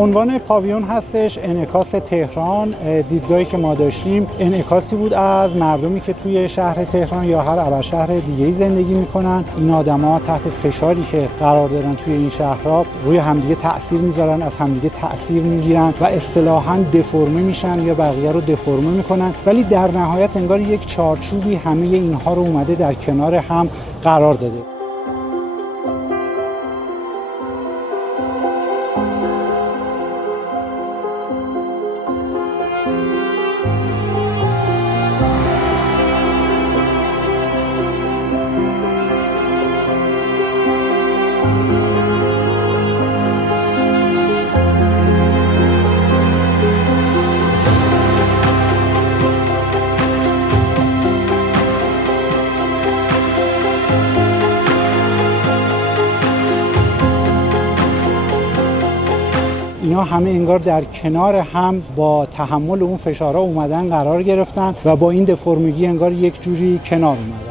عنوان پاویون هستش انعکاس تهران. دیدگاهی که ما داشتیم انعکاسی بود از مردمی که توی شهر تهران یا هر ابرشهر دیگه‌ای زندگی میکنن. این آدما تحت فشاری که قرار دارن توی این شهرها روی همدیگه تأثیر میذارن، از همدیگه تأثیر میگیرن و اصطلاحاً دفرمه میشن یا بقیه رو دفرمه میکنن، ولی در نهایت انگار یک چارچوبی همه اینها رو اومده در کنار هم قرار داده. اینا همه انگار در کنار هم با تحمل اون فشارها اومدن قرار گرفتن و با این دفرمگی انگار یک جوری کنار اومدن.